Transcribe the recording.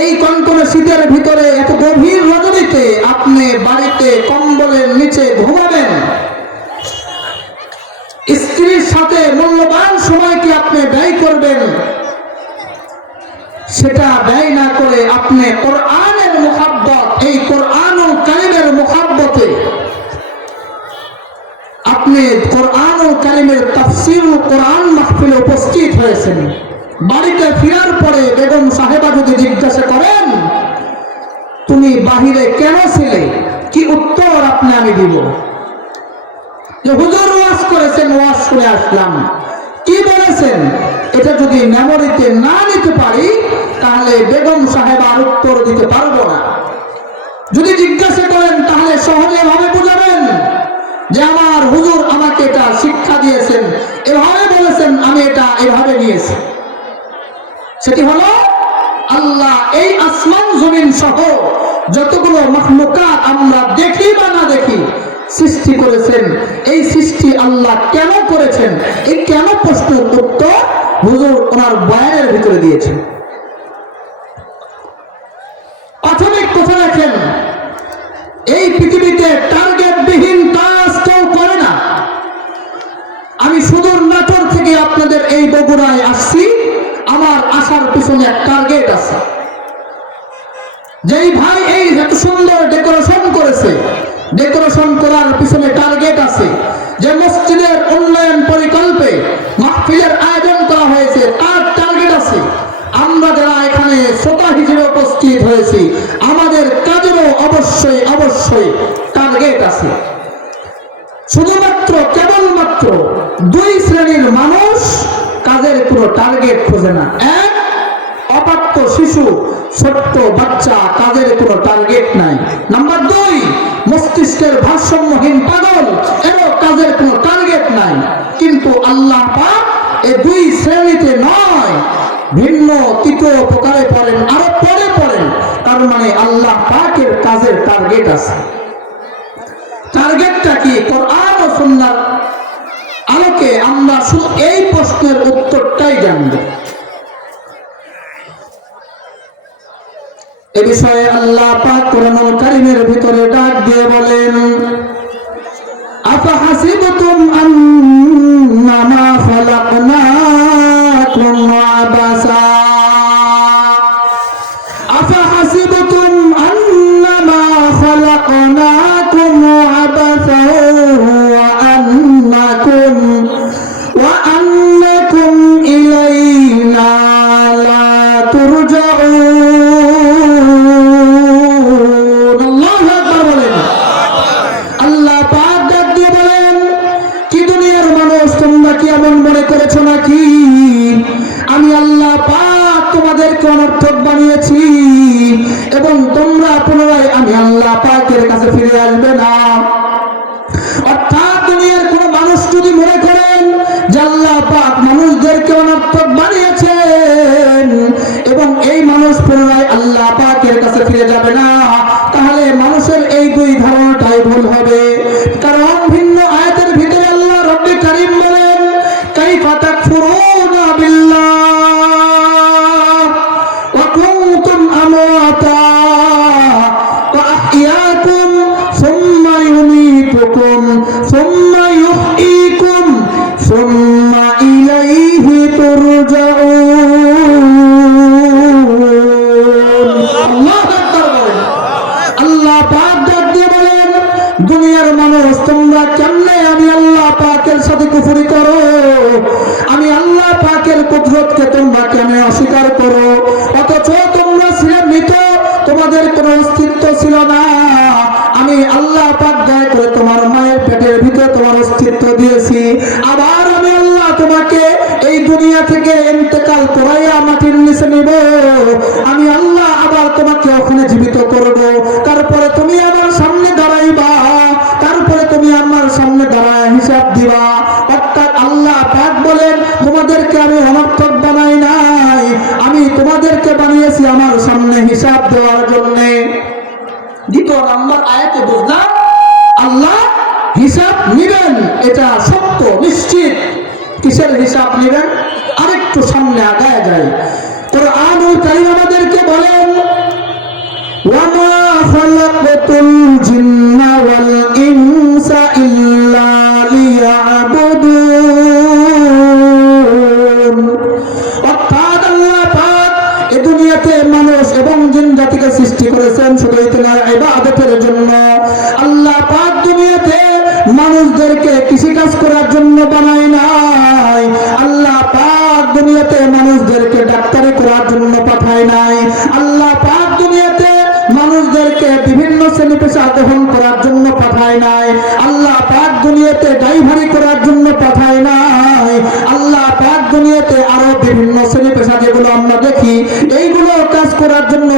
এই কনকনে শীতের ভিতরে এত গভীর রজনীতে আপনি বাড়িতে কম্বলের নিচে ঘুমাবেন, স্ত্রীর সাথে মূল্যবান সময়কে আপনি ব্যয় করবেন, সেটা ব্যয় না করে আপনি কোরআনের মুহাব্বত, এই কোরআনুল কারীমের মুহাব্বতে আপনি কোরআনুল কারীমের তাফসীরুল কোরআন মাহফিলে উপস্থিত হয়েছেন। বাড়িতে ফেরার পরে বেগম সাহেবা যদি জিজ্ঞাসা করেন তুমি বাহিরে কেন ছিলে, কি উত্তর আমি দিব? যে হুজুর ওয়াজ করেছেন, ওয়াজ শুনে আসলাম, কি বলেছেন? এটা যদি মেমোরিতে না নিতে পারি তাহলে বেগম সাহেবার উত্তর দিতে পারবো না। যদি জিজ্ঞাসা করেন তাহলে সহজে ভাবে বুঝাবেন যে আমার হুজুর আমাকে এটা শিক্ষা দিয়েছেন, এভাবে বলেছেন, আমি এটা এভাবে নিয়েছি। সেটি হলো আল্লাহ এই আসমান জমিন সহ যতগুলো মাখলুকাত আমরা দেখি বা না দেখি সৃষ্টি করেছেন, এই সৃষ্টি আল্লাহ কেন করেছেন, এই কেন প্রশ্নের উত্তর হুজুর ওনার বয়ানের ভিতরে দিয়েছেন। প্রাথমিক কথা রাখেন, এই পৃথিবীতে টার্গেট বিহীন কাজ কেউ করে না। আমি সুদূর নাটোর থেকে আপনাদের এই বগুড়ায় আসছি, আমার আসার পিছনে এক টার্গেট আছে। যেই ভাই এই এত সুন্দর ডেকোরেশন করেছে, ডেকোরেশন করার পিছনে টার্গেট আছে। যে মসজিদের উন্নয়ন পরিকল্পে মাহফিলের আয়োজন করা হয়েছে তার টার্গেট আছে। আমরা যারা এখানে শ্রোতা হিসেবে উপস্থিত হয়েছি আমাদের কাজেরও অবশ্যই অবশ্যই টার্গেট আছে। শুধুমাত্র কেবলমাত্র দুই শ্রেণীর মানুষ কাজের কোনো টার্গেট খোঁজে না। এক, অপ্রাপ্ত শিশু, ছোট্ট বাচ্চা, কাজের কোনো টার্গেট নাই। নাম্বার দুই, মস্তিষ্কের ভারসাম্যহীন পাগল, এরও কাজের কোনো টার্গেট নাই। কিন্তু আল্লাহ পাক এই দুই শ্রেণীতে নয়, ভিন্ন তৃতীয় প্রকারে পড়েন, আরো পরে পড়েন। তার মানে আল্লাহ পাকের কাজের টার্গেট আছে। টার্গেটটা কি? কোরআন ও সুন্নাহর আলোকে আমরা শুধু এই প্রশ্নের উত্তরটাই জানব। এ বিষয়ে আল্লাহ পাক কোরআনুল কারীমের ভিতরে ডাক দিয়ে বলেন, আফাহাসিবতুম আন্নামা খালাকনাকুম আবাসা, আফাহাসিবতুম আন্নামা খালাকনাকুম আবাসা ওয়া আন্নাকুম ইলাইনা লা তুরজাউন। আল্লাহু আকবার বলেন। আল্লাহ পাক ডাক দিয়ে বলেন, কি দুনিয়ার মানুষ তোমরা কি এমন মনে করেছো নাকি আমি আল্লাহ পাক তোমাদেরকে অনর্থক বানিয়েছি এবং তোমরা পুনরায় আমি আল্লাহ পাকের কাছে ফিরে আসবে না? অর্থাৎ দুনিয়ার কোন মানুষ যদি মনে করেন যে আল্লাহ পাক মানুষদেরকে অনর্থক বানিয়েছেন এবং এই মানুষ পুনরায় আল্লাহ পাকের কাছে ফিরে যাবে না, তাহলে মানুষের এই দুই ধারণাটাই ভুল হবে। কারণ ভিন্ন আয়াতের ভিতরে আল্লাহ রব্বুল কারীম বলেন, কাইফা তাকফুরুনা বিল্লাহ ওয়া কুনতুম আমওয়াতা ওয়া আহইয়াকুম সুম্মা ইউমীতুকুম সুম্মা ইউহয়ীকুম সুম্মা ইলাইহি তুরজাউন। আল্লাহু আকবার বলেন। আল্লাহ পাক ডাক দিয়ে বলেন, দুনিয়ার মানুষ তোমরা কেমনে আমি আল্লাহ পাকের সাথে কুফরি করো, আমি আল্লাহ পাকের কুদরতকে তোমরা কেমনে অস্বীকার করো, অথচ তোমরা ছিলে মৃত, তোমাদের কোনো অস্তিত্ব ছিল না। আমি আল্লাহ পাক দয়া করে তোমার মায়ের পেটের ভিতরে তোমার অস্তিত্ব দিয়েছি, আবার আমি আল্লাহ তোমাকে এই দুনিয়া থেকে ইন্তেকাল করাইয়া মাটির নিচে নিব, আমি আল্লাহ আবার তোমাকে ওখানে জীবিত করব, তারপরে তুমি আমার সামনে দাঁড়াইবা, তারপরে তুমি আমার সামনে দাঁড়ায় হিসাব দিবা। অর্থাৎ আল্লাহ পাক বলেন, তোমাদেরকে আমি অনর্থক বানাই নাই, আমি তোমাদেরকে বানিয়েছি আমার সামনে হিসাব দেওয়ার জন্য। দ্বিতীয় নাম্বার আয়াতে বুঝলাম আল্লাহ হিসাব নিবেন, এটা সত্য নিশ্চিত। কিসের হিসাব নিবেন? আরেকটু সামনে আগায় যায়। কোরআনুল কারীম আমাদেরকে বলেন, দুনিয়াতে মানুষ এবং জিন জাতিকে সৃষ্টি করেছেন শুধুই তার ইবাদতের জন্য। আল্লাহ পাক দুনিয়াতে মানুষদেরকে কৃষিকাজ করার জন্য বানায় নাই। আল্লাহ পাক দুনিয়াতে মানুষদেরকে ডাক্তারি করার জন্য পাঠায় নাই। আল্লাহ পাক দুনিয়াতে মানুষদেরকে বিভিন্ন শ্রেণী পেশা গ্রহণ করার জন্য পাঠায় নাই। আল্লাহ পাক দুনিয়াতে ড্রাইভারি করার জন্য পাঠায় নাই। আল্লাহ পাক দুনিয়াতে আরো বিভিন্ন শ্রেণী পেশা যেগুলো আমরা দেখি এইগুলো কাজ করার জন্য